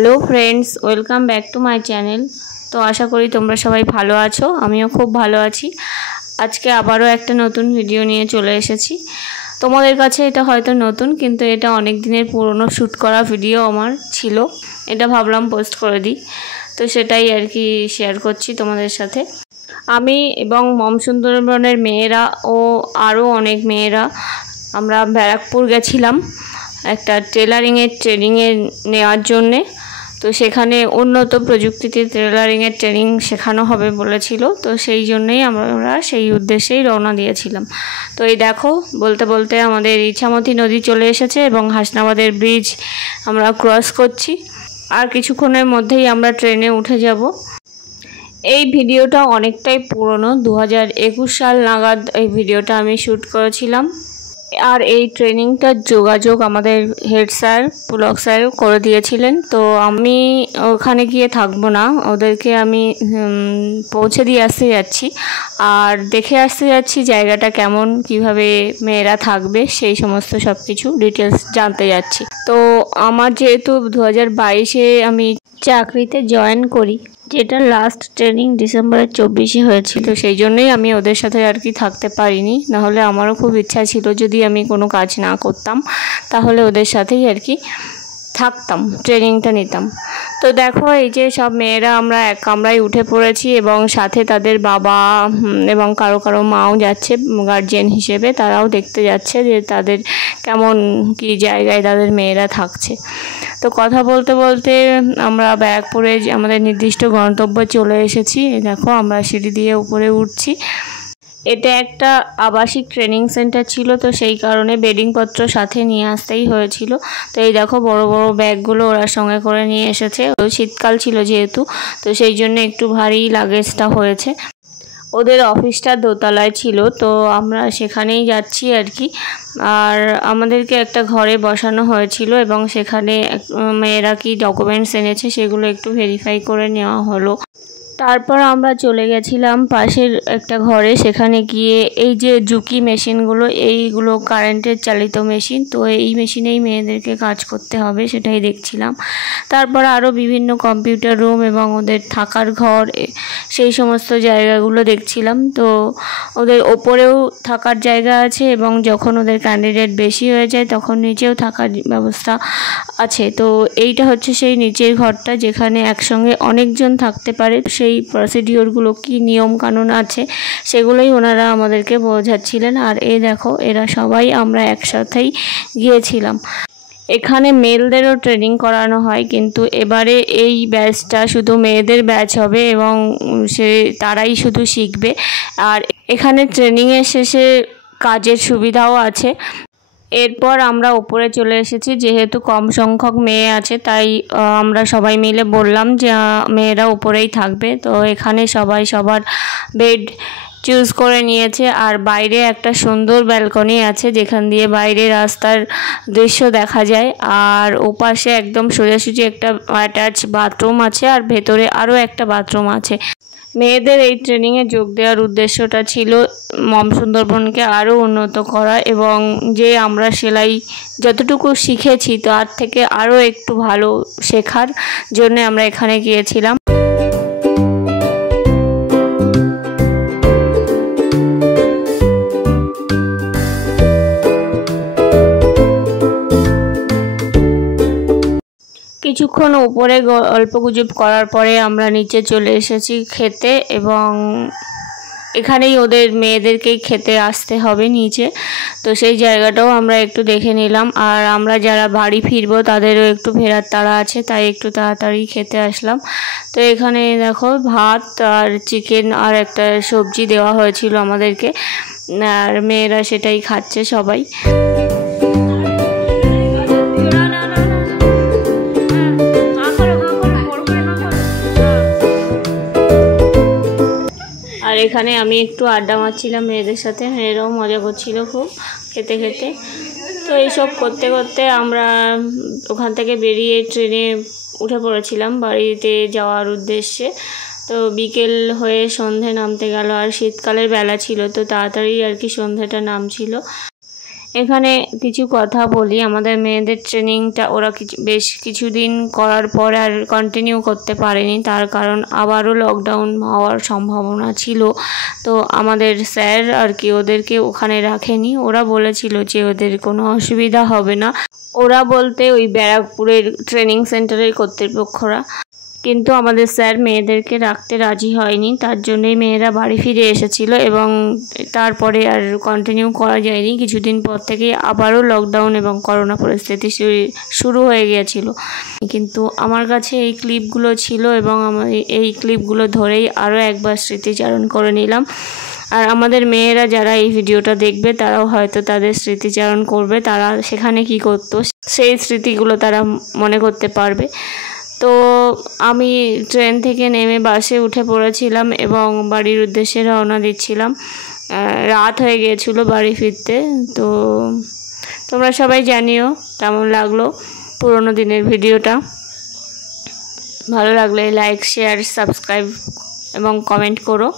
Hello friends, welcome back to my channel. তো আশা করি তোমরা সবাই ভালো আছো, আমিও খুব ভালো আছি। আজকে আবারও একটা নতুন ভিডিও নিয়ে চলে এসেছি। তোমাদের কাছে এটা হয়তো নতুন, কিন্তু এটা অনেক দিনের পুরনো শ্যুট করা ভিডিও আমার ছিল। এটা ভাবলাম পোস্ট করে দিই, তো সেটাই আর কি শেয়ার করছি তোমাদের সাথে। আমি এবং মম সুন্দরবনের মেয়েরা ও আরও অনেক মেয়েরা আমরা ব্যারাকপুর গেছিলাম একটা টেলারিংয়ের ট্রেনিংয়ে নেওয়ার জন্যে। তো সেখানে উন্নত প্রযুক্তিতে টেলারিংয়ের ট্রেনিং শেখানো হবে বলেছিল, তো সেই জন্যেই আমরা সেই উদ্দেশ্যেই রওনা দিয়েছিলাম। তো এই দেখো, বলতে বলতে আমাদের ইছামতি নদী চলে এসেছে এবং হাসনাবাদের ব্রিজ আমরা ক্রস করছি। আর কিছুক্ষণের মধ্যেই আমরা ট্রেনে উঠে যাব। এই ভিডিওটা অনেকটাই পুরনো, 2021 সাল নাগাদ এই ভিডিওটা আমি শ্যুট করেছিলাম। আর এই ট্রেনিংটার যোগাযোগ আমাদের হেড স্যার পুলক স্যার করে দিয়েছিলেন। তো আমি ওখানে গিয়ে থাকবো না, ওদেরকে আমি পৌঁছে দিয়ে আসতে যাচ্ছি আর দেখে আসতে যাচ্ছি জায়গাটা কেমন, কিভাবে মেয়েরা থাকবে, সেই সমস্ত সব কিছু ডিটেলস জানতে যাচ্ছি। তো আমার যেহেতু 2022-এ আমি চাকরিতে জয়েন করি, যেটা লাস্ট ট্রেনিং ডিসেম্বরের 24-এ হয়েছিল, তো সেই জন্যই আমি ওদের সাথে আর কি থাকতে পারিনি। নাহলে আমারও খুব ইচ্ছা ছিল, যদি আমি কোনো কাজ না করতাম তাহলে ওদের সাথেই আর কি থাকতাম, ট্রেনিংটা নিতাম। তো দেখো, এই যে সব মেয়েরা আমরা এক কামরায় উঠে পড়েছি এবং সাথে তাদের বাবা এবং কারো কারো মাও যাচ্ছে গার্জিয়ান হিসেবে। তারাও দেখতে যাচ্ছে যে তাদের কেমন কি জায়গায় তাদের মেয়েরা থাকছে। তো কথা বলতে বলতে আমরা ব্যারাকপুরে আমাদের নির্দিষ্ট গন্তব্যে চলে এসেছি। দেখো, আমরা সিঁড়ি দিয়ে উপরে উঠছি। এটা একটা আবাসিক ট্রেনিং সেন্টার ছিল, তো সেই কারণে বেডিংপত্র সাথে নিয়ে আসতেই হয়েছিল। তো এই দেখো, বড় বড় ব্যাগগুলো ওরা সঙ্গে করে নিয়ে এসেছে। শীতকাল ছিল যেহেতু, তো সেই জন্য একটু ভারী লাগেজটা হয়েছে। ওদের অফিসটা দোতলায় ছিল, তো আমরা সেখানেই যাচ্ছি আর কি। আর আমাদেরকে একটা ঘরে বসানো হয়েছিল এবং সেখানে মেয়েরা কি ডকুমেন্টস এনেছে সেগুলো একটু ভেরিফাই করে নেওয়া হলো। তারপর আমরা চলে গেছিলাম পাশের একটা ঘরে। সেখানে গিয়ে এই যে জুকি মেশিনগুলো, এইগুলো কারেন্টের চালিত মেশিন, তো এই মেশিনেই মেয়েদেরকে কাজ করতে হবে সেটাই দেখছিলাম। তারপর আরও বিভিন্ন কম্পিউটার রুম এবং ওদের থাকার ঘর, সেই সমস্ত জায়গাগুলো দেখছিলাম। তো ওদের ওপরেও থাকার জায়গা আছে এবং যখন ওদের ক্যান্ডিডেট বেশি হয়ে যায় তখন নিচেও থাকার ব্যবস্থা আছে। তো এইটা হচ্ছে সেই নিচের ঘরটা, যেখানে একসঙ্গে অনেকজন থাকতে পারে। সেই প্রসিডিওরগুলো কি নিয়ম কানুন আছে সেগুলোই ওনারা আমাদেরকে বোঝাচ্ছিলেন। আর এই দেখো, এরা সবাই আমরা একসাথেই গিয়েছিলাম। এখানে মেলদেরও ট্রেনিং করানো হয়, কিন্তু এবারে এই ব্যাচটা শুধু মেয়েদের ব্যাচ হবে এবং তারাই শুধু শিখবে। আর এখানে ট্রেনিংয়ের শেষে কাজের সুবিধাও আছে। এরপর আমরা উপরে চলে এসেছি, যেহেতু কম সংখ্যক মেয়ে আছে তাই আমরা সবাই মিলে বললাম যে মেয়েরা উপরেই থাকবে। তো এখানে সবাই সবার বেড চুজ করে নিয়েছে। আর বাইরে একটা সুন্দর ব্যালকনি আছে, যেখান দিয়ে বাইরে রাস্তার দৃশ্য দেখা যায়। আর ওপাশে একদম সোজাসুজি একটা অ্যাটাচ বাথরুম আছে, আর ভেতরে আরও একটা বাথরুম আছে। মেয়েদের এই ট্রেনিংয়ে যোগ দেওয়ার উদ্দেশ্যটা ছিল মম সুন্দরবনকে আরও উন্নত করা এবং যে আমরা সেলাই যতটুকু শিখেছি তার থেকে আরও একটু ভালো শেখার জন্য আমরা এখানে গিয়েছিলাম। কিছুক্ষণ উপরে গল্পগুজব করার পরে আমরা নিচে চলে এসেছি খেতে, এবং এখানেই ওদের মেয়েদেরকেই খেতে আসতে হবে নিচে। তো সেই জায়গাটাও আমরা একটু দেখে নিলাম। আর আমরা যারা বাড়ি ফিরবো তাদেরও একটু ফেরার তাড়া আছে, তাই একটু তাড়াতাড়ি খেতে আসলাম। তো এখানে দেখো, ভাত আর চিকেন আর একটা সবজি দেওয়া হয়েছিল আমাদেরকে, আর মেয়েরা সেটাই খাচ্ছে সবাই। আর এখানে আমি একটু আড্ডা মারছিলাম মেয়েদের সাথে, মেয়েরাও মজা করছিল খুব খেতে খেতে। তো এইসব করতে করতে আমরা ওখান থেকে বেরিয়ে ট্রেনে উঠে পড়েছিলাম বাড়িতে যাওয়ার উদ্দেশ্যে। তো বিকেল হয়ে সন্ধে নামতে গেল, আর শীতকালের বেলা ছিল, তো তাড়াতাড়ি আর কি সন্ধেটা নামছিল। এখানে কিছু কথা বলি, আমাদের মেয়েদের ট্রেনিংটা ওরা বেশ কিছুদিন করার পর আর কন্টিনিউ করতে পারেনি, তার কারণ আবারও লকডাউন হওয়ার সম্ভাবনা ছিল। তো আমাদের স্যার আর কি ওদেরকে ওখানে রাখেনি, ওরা বলেছিল যে ওদের কোনো অসুবিধা হবে না, ওরা বলতে ওই ব্যারাকপুরের ট্রেনিং সেন্টারের কর্তৃপক্ষরা। কিন্তু আমাদের স্যার মেয়েদেরকে রাখতে রাজি হয়নি, তার জন্যই মেয়েরা বাড়ি ফিরে এসেছিল এবং তারপরে আর কন্টিনিউ করা যায়নি। কিছুদিন পর থেকেই আবারও লকডাউন এবং করোনা পরিস্থিতি শুরু হয়ে গিয়েছিল। কিন্তু আমার কাছে এই ক্লিপগুলো ছিল এবং আমার এই ক্লিপগুলো ধরেই আরও একবার স্মৃতিচারণ করে নিলাম। আর আমাদের মেয়েরা যারা এই ভিডিওটা দেখবে তারাও হয়তো তাদের স্মৃতিচারণ করবে, তারা সেখানে কি করতো সেই স্মৃতিগুলো তারা মনে করতে পারবে। তো আমি ট্রেন থেকে নেমে বাসে উঠে পড়েছিলাম এবং বাড়ির উদ্দেশ্যে রওনা দিচ্ছিলাম। রাত হয়ে গিয়েছিলো বাড়ি ফিরতে। তো তোমরা সবাই জানিও কেমন লাগলো পুরোনো দিনের ভিডিওটা। ভালো লাগলে লাইক, শেয়ার, সাবস্ক্রাইব এবং কমেন্ট করো।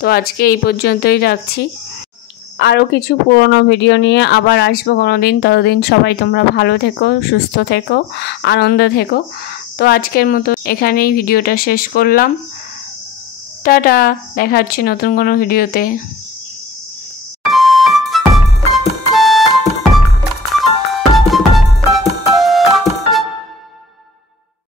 তো আজকে এই পর্যন্তই রাখছি, আরও কিছু পুরোনো ভিডিও নিয়ে আবার আসবো কোনো দিন। ততদিন সবাই তোমরা ভালো থেকো, সুস্থ থেকো, আনন্দে থেকো। তো আজকের মতো এখানেই ভিডিওটা শেষ করলাম। টাটা, দেখা হচ্ছে নতুন কোনো ভিডিওতে।